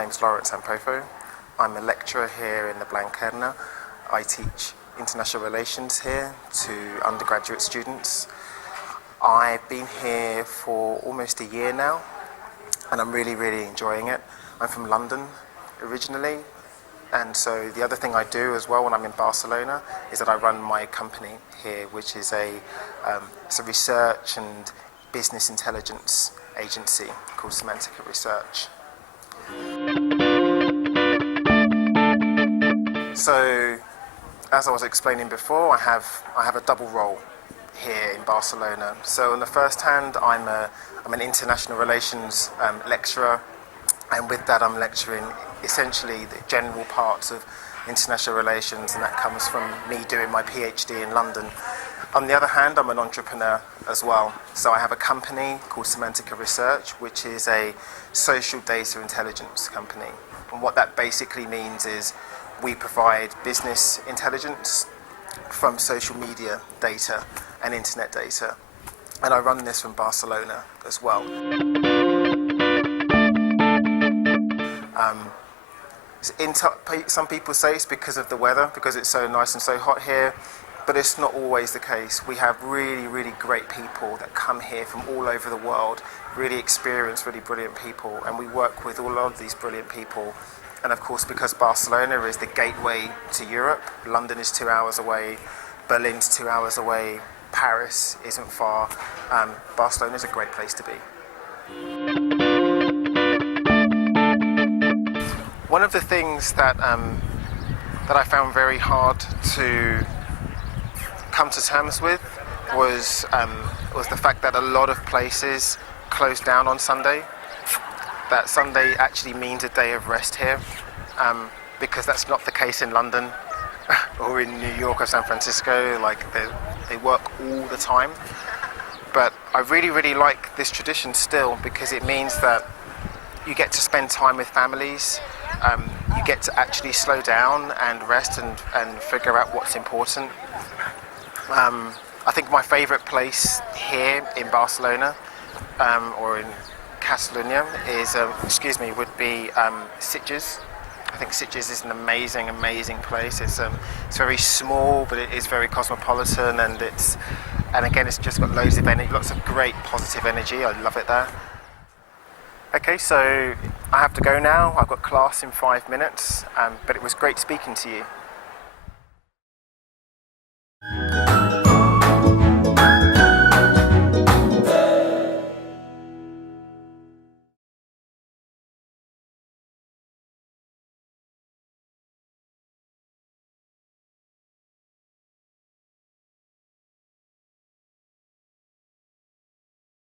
name's Laurence Ampofo. I'm a lecturer here in the Blanquerna. I teach international relations here to undergraduate students. I've been here for almost a year now, and I'm really enjoying it. I'm from London originally, and so the other thing I do as well when I'm in Barcelona is that I run my company here, which is it's a research and business intelligence agency called Semantica Research. So, as I was explaining before, I have a double role here in Barcelona. So on the first hand, I'm an international relations lecturer, and with that I'm lecturing essentially the general parts of international relations, and that comes from me doing my PhD in London. On the other hand, I'm an entrepreneur as well. So I have a company called Semantica Research, which is a social data intelligence company. And what that basically means is we provide business intelligence from social media data and internet data. And I run this from Barcelona as well. Some people say it's because of the weather, because it's so nice and so hot here, but it's not always the case. We have really great people that come here from all over the world, really experienced, really brilliant people, and we work with all of these brilliant people. And of course, because Barcelona is the gateway to Europe, London is 2 hours away, Berlin's 2 hours away, Paris isn't far, Barcelona is a great place to be. One of the things that I found very hard to come to terms with was the fact that a lot of places close down on Sunday. That Sunday actually means a day of rest here, because that's not the case in London or in New York or San Francisco. Like they work all the time. But I really like this tradition still, because it means that you get to spend time with families. You get to actually slow down and rest and figure out what's important. I think my favorite place here in Barcelona or in Catalonia would be Sitges. I think Sitges is an amazing place. It's very small, but it is very cosmopolitan, and again it's just got loads of great positive energy. I love it there. Okay, so I have to go now. I've got class in 5 minutes, but it was great speaking to you.